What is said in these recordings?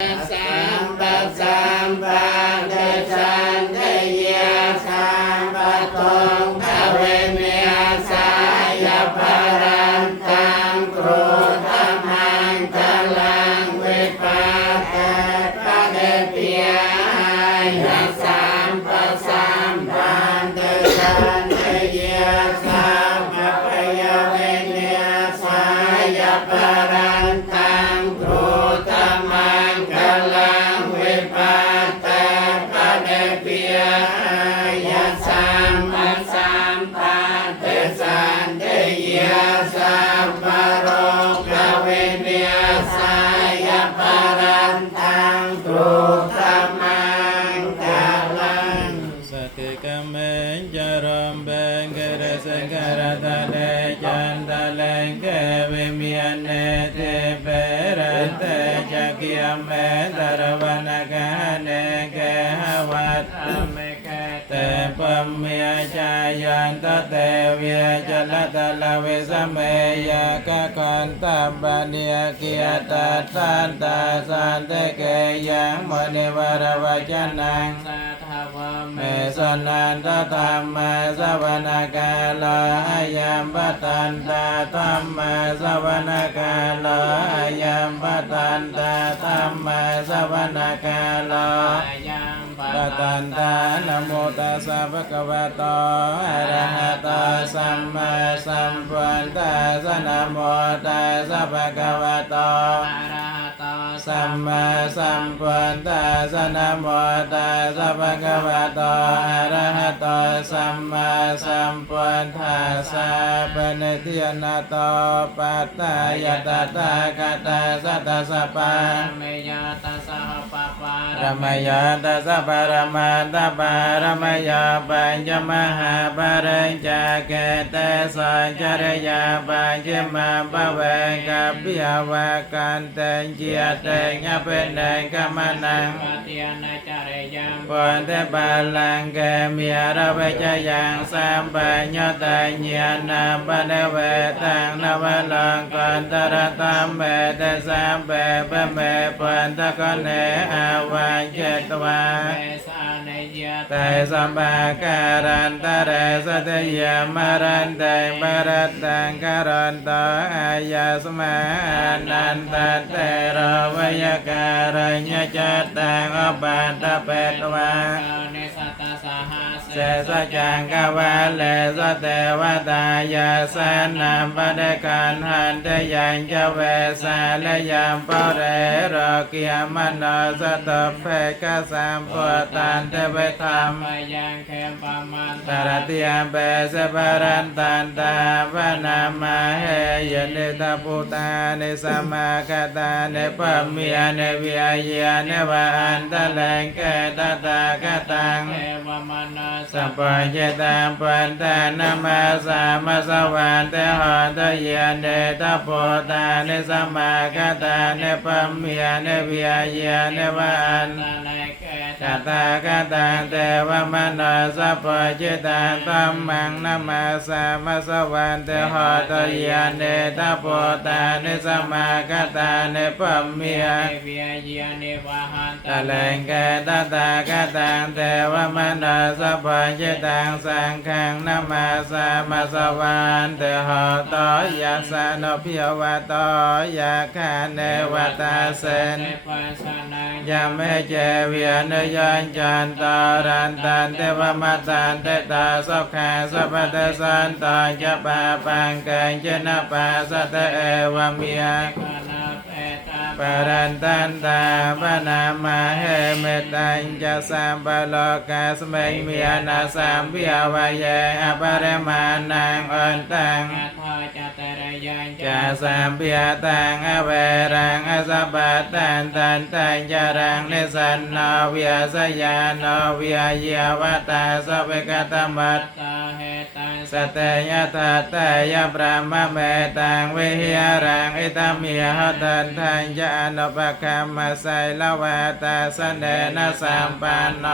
สัมปสัมปันเดชันเดเยสัมปะตงภเวเมสายปารันตังโกรธมังกลังวิปัสสปะเดปิยายสัมปสัมปันเดชันเดเยสัมปะปยเวเมสายปารันตังโกรธมังกลังวิปัสสปะเดปิยายสัมปสัมปันเดชันเดเยสัมปะโรกเวเนสายปารันตังโกรธมังกลังสักกะเมญจารมเบงกะระสังกะระตะเลจันตะเลงกะเวมิยเนเตเประเตจักขิยเมตระวนกะเนกะหวัตอเมกะเตปัมเมยจายันตะเตเวียจละตะละเวสเมยกะกันตัมปะเนียกิยตัสสันตาสันเตเกยังมณิวรวจนังเมสนันตธรรมะสวนาคาโลอายัมปตันตาธรรมะสวนาคาโลอายัมปตันตาธรรมะสวนาคาโลอายัมปตันตานะโมตัสสะภะคะวะโตอะระหะโตสัมมาสัมพุทธัสสะนะโมตัสสะภะคะวะโตอะระหะโตสัมมาสัมพุทธัสสะนะโมตัสสะภะคะวะโตอะระหะโตสัมมาสัมพุทธัสสะปะเนติยนะโตปัตตายตตากตาสัตตสะปะเมยตัสสะปะปะระมยตัสสะปะระมาตะปะระมยปัญจมหาปะริญจเกเตสัจจริยาปัญจมาปะเวกัปปิยวะกันเตเจียเตญะเป็นเดงกัมมนังปฏิยนาจาริยังปนเทปาลังเกมีระเวจยังสัมปัญญตาญาณปะเดเวตังนวลังกันตระตัมเมเตสัมเปปะเมปันตะกเนอาวันเจตวาแต่สัมปะการันตะเรสตยามรันเตปรัตตังการันตะอายาสมานันตะเตระวยการัญญจัตตังอปัตตะเปตวาเสสจังกวาเลสเตวตายาสนัมปะเดกันหันเตยังจะเวสาลยามปะเรรกิยมโนสตเปกสัมปตันเตเวธรรมยังเขมปมันตรติยเปสปรันตันตาปนามาเฮยเนตปุตาเนสมาคตาเนปะเมียเนวิยาเนวะอันตะเลงเกตตากตังสัพพะเจตังปันตานามาสามาสวันเตหะตะเยเนตปุตาเนสมาคตาเนปะเมียเนวิยาเนวะอันตากตังเตวมโนสัพพะเจตังธัมมังนามาสามาสวันเตหะตะเยเนตปุตาเนสมาคตาเนปะเมียตะเลงเกตตากตังเตวมโนสัพพะเจตังสังฆังนามาสามาสวันเตหะโตยัสสะโนภิยวะโตยะคาเนวตาเสนยะเมเจเวียนยัญจันตารันตันเทวมัตตันเตตาสัพพะสัพพะเตสันตัญจะปะปังกัญจนะปัสสะเตเอวะเมียปรันตันตาปนามาเฮเมตัญจะสัมปะโลกาสมัยเมียนาสัมภิยวะเยอปะเรมานังอันตังจะสัมภิยตังอเวรังอสัพพะตันตันตัญจารังเนสันโนวิยสยานโนวิยยวตาสเวกตมัต สเตยะทัตเตยะปรามะเมตังวิหารังอิตามิหตันทัญญานุปคัมมะไสละวะตาสเนนะสัมปันโน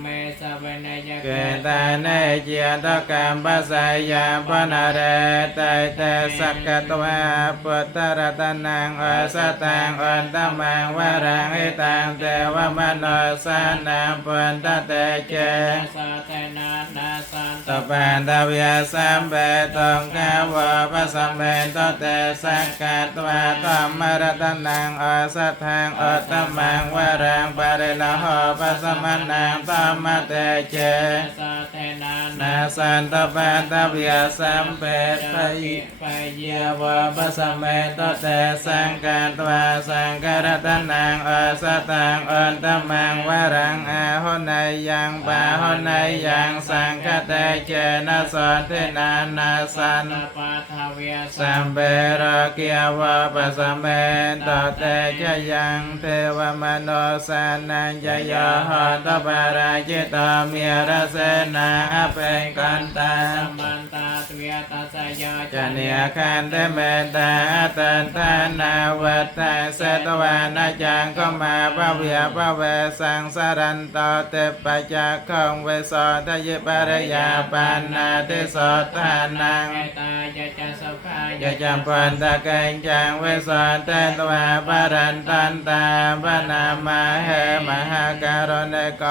เมสเวนยะ เกตาเนเจียตกัมปัสสยาปนาเรไตเตสักกตวะปุตตะรัตนังอสตังอันตมังวรังอิตังเตวมโนสานังปุตตะเตเจสัตนานาสันตปันตวิยสัมเปตงกาวะปัสสมเมตเตสักกตวะตัมมรัตนังอสตังอัตตมังวรังปะเรละหะปัสสมนังตัมมะเตเจสัตนานาสันตปันตวิยสัมเปตปะยิปะเย ยาวะปัสสมเมตเตสังกัตวะสังกรัตนังอสตังอัตตมังวรังอาหุนายยังปะหุนายยังสังคเตเจนะสันตินานาสันปัทเวียสัมเปรกิยวะปัสสมเมตเตจยังเทวมโนสานัญญยะหัตถปาราจิตามิระเสนาเปกันตาสัมมันตาตเวียตัสยาจเนียคันเตเมตตาตันทานาวัตถะเสตวานาจังก็มาปะเวียปะเวสังสารันตเตปัจจคังเวสทยิปารยาปานาติโสทานังตายะจะสุขายะจัมปันตะกังจังเวสเตตวาปารันตันตาปนามาเหมหาการณก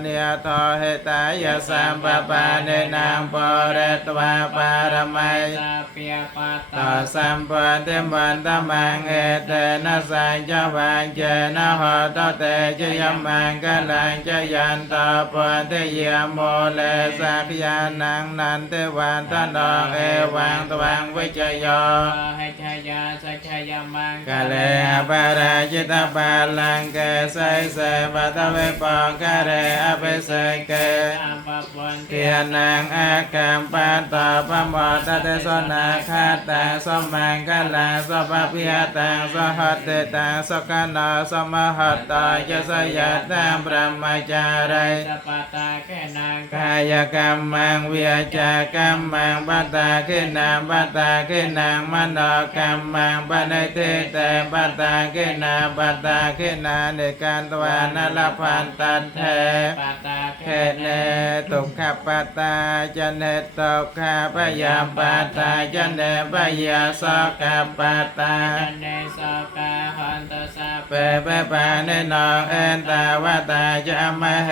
เนียโทเหตายะสัมปปาเนนางปเรตวาปารมัยสัพพิยปัตตต่อสัมปันเตมันตมังเอเตนะสัจจวังเจนะหะตเตจยมังกลังจยันตปันเตเยโมเลสักยานังนันเตวันตนองเอวังตวังวิจโยให้ชายาสัจชยมังกะเลอปาราจิตปาลังเกไสเสปัตเวปองกะเรอภิเสเกเทียนังอาคัมปันตปะโมตเตสนาคาตังสมังกะลังสปะพิยตังสหัตเตตังสกันนสมหัตตายสยตังพระมจารัยสัพพตาแค่นางกายกรรมังวิยจากรรมังปัตตาขินังปัตตาขินังมโนกรรมังปณิทิเตปัตตาขินาปัตตาขินาเนกันตวานลพันตัดเทเขเนตุขปัตตาจันเนตุขปยามปัตตาจันเนปยาสกปัตตาจันเนสกาหันตสัพเปเปปาเนนองเอนตาวตาจะมเห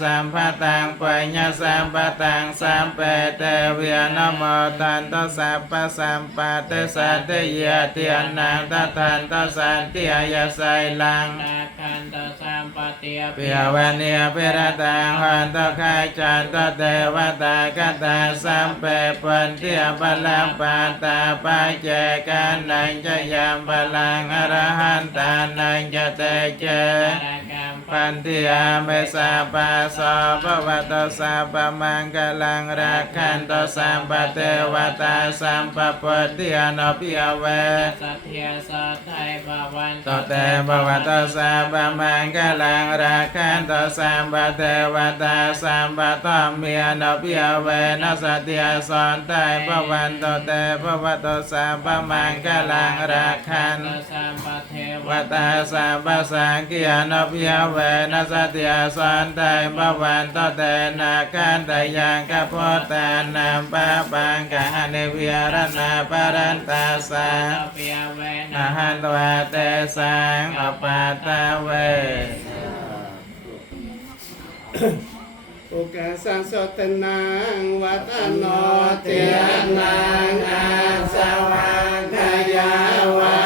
สัมภตังปัญญสัมปตังสัมเปเตเวียนโมตันตสัพพสัมปะเตสัตเยเตียนังตทันตสันติยาไสลังนาคันตสัมปติเปียวันเนียเปรตังหันตคายจันตเทวตากตาสัมเปปันเทียบาลังปาตาปะเจกันนังจะยามบาลังอรหันตานังจะเตเจปันทิยาเมสาปาสะภวะโตสัพพมังคลังรักขันโตสัมปเทวตาสัมปปติอนุปิยเวสัทเทียสัทไทยภวันตเตภวะโตสัพพมังคลังรักขันโตสัมปเทวตาสัมปตมิอนุปิยเวนัสเทียสันไทยภวันตเตภวะโตสัพพมังคลังรักขันสัมปเทววตาสัมปสังกิอนุปิยเวนัสเทียสันไทยภวันตเตนาคันตยังกโพตานัมปะปังกะเนวิรณาปรันตาสาอาหันตวะเตสังอปาตาเวอุกาสังสตนังวัตโนเตียนังอาสวังขยาวั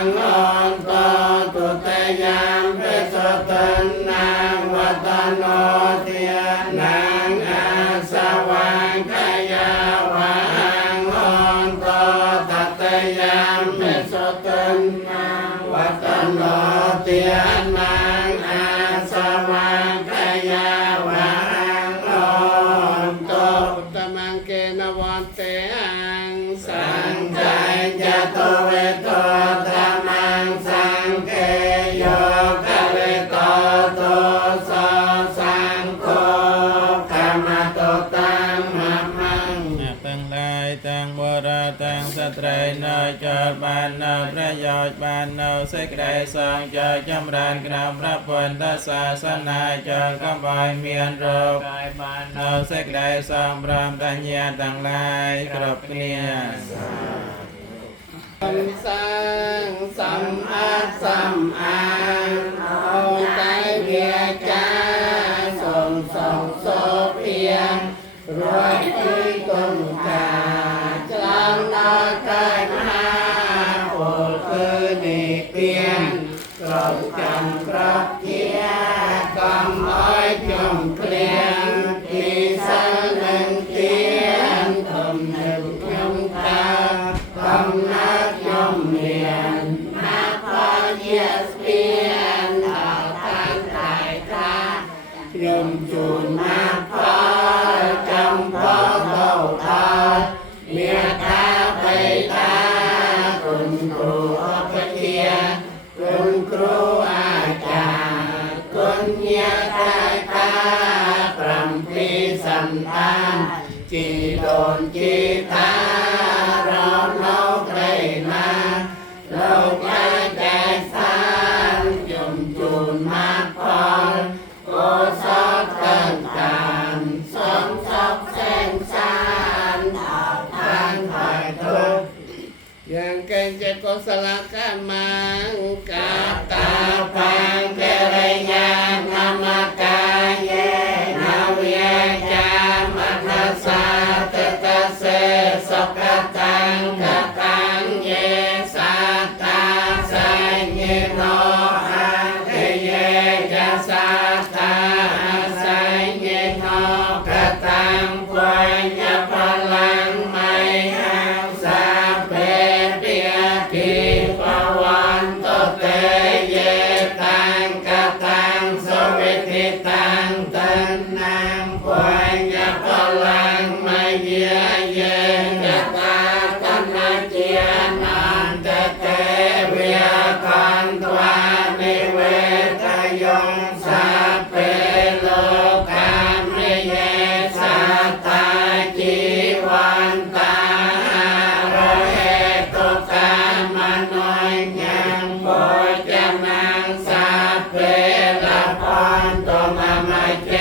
งอนโตตุเตยามเปสตนังวัตโนเตียนังอาสวังขยาวังอนโตตัตยามเปสตนังวัตโนเตียนังอาสวังขยาวังวันเตอังสังใจจะโตเวโตธรรมังสังเกโยคะเลโต นจอดบานเนประโยชน์บานเนเสกได้สองจอดจำรานกราบพระพุทธศาสนาจอดกบายเมียนโรคบานเนเสกได้สองพร้อมตัญญาต่างหลายกรบเนี่ยสังสัมอัตสัมอังเอาใจเบียจาส่งโซเพียงรวยที่ต้นกาจลังนาไกมหาโอคือนิเปียนกรอบจันกรอบเทียกำอ้อยจมเปลี่ยนที่สังหนึ่งเตียนทำหนึ่งยมตาทำนักยมเรียนนักพอเยียสเปียนเอาทางไถ่ตายมจูนนักพอจำพอเก่าทอดเมียตาไปตาคุณครูออกเทียคุณครูอาจารย์คุณเมียตาตาปรำปีสันตานจีโดนจีตาเราเล่าใครมาเราจะแจกสารยมจูนมาพอโกสอบกันการสมศพเส้นสารเอาทางไถ่ทุกยังเก่งเจโกสลกามังกาตาปังเกเรญานามาตาเยนาเวียจามัทสาเตตะเสสกตังกตังเยสัตตาสัญญโนอาเทเยจะสัตตาสัญญโนกตังปัญญพลังไม่หังสัพเพเปียทิปวันโตเตเยตังกตังสวิทิตังตันนังปัญญพลังไม่เยเยกตาตันนาเจียนันเตเตเวียคันตวานิเวทยงสัพเพโลกามิเยสัตตาจีวันตาโรเหตุกามโนยังโพจนังสัพเพละพรตมามาเจ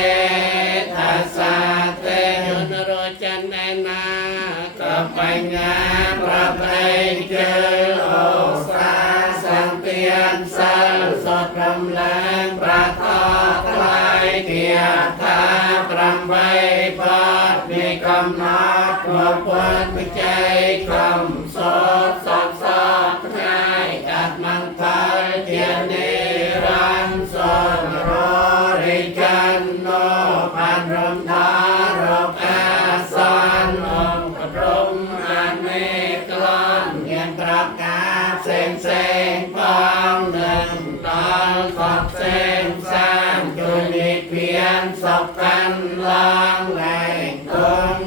ทัสสะเตยนโรจันเนนากับปัญญาประเพเจโอสาสังเตียนสัลสดกำแรงประทอคลายเกียรทาปรำใบปอดมีกำนัดหัวปวดวิจัยคำสดสดสดง่ายกัดมังคัลเทียนนิรันสนโรริจันโนพันรมทารกอาสอนองค์พรมอันเมกลอนเงียนประกาศเส้นเส้นปองหนึ่งตอนขอบเส้นสร้างจุลิเพียนศพกันลองแรงกง